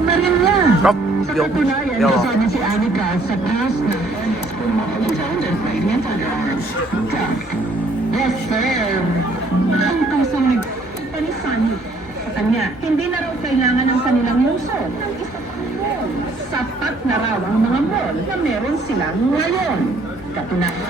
Marimla. Oh, Sa yo. katunayan, Yo. kasama si Anika sa class na Yes, sir. Ang kasang nagpanisanyo sa kanya. Hindi na raw kailangan ng kanilang lungsod ng isa pang mall. Sapat na raw ang mga mall na meron silang ngayon. Katunayan.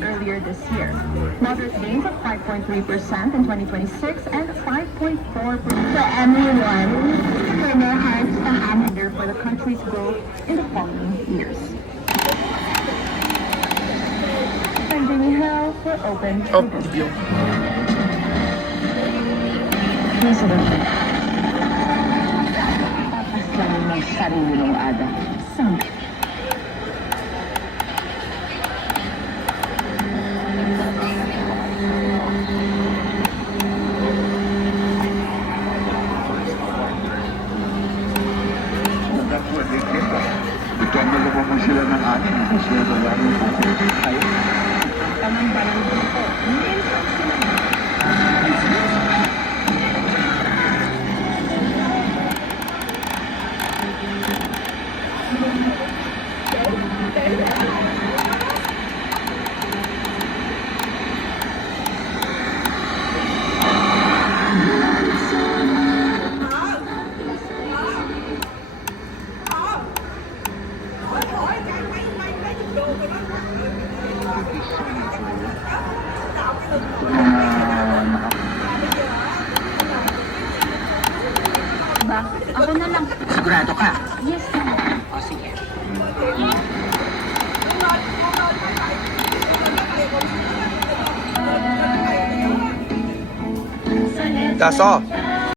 Earlier this year. Moderate gains of 5.3% in 2026 and 5.4% for everyone. For their hearts to hammer for the country's growth in the following years. Spending health were open to Oh, business. yo. President. Papas lang ang magsarili ng ada. Ito ang nalaman mo sila ng atin. Kasi wala rin po ay Panambalang dito. Minsan sila ba? Ako na lang. Sigurado ka? Yes, sir. O sige. That's all.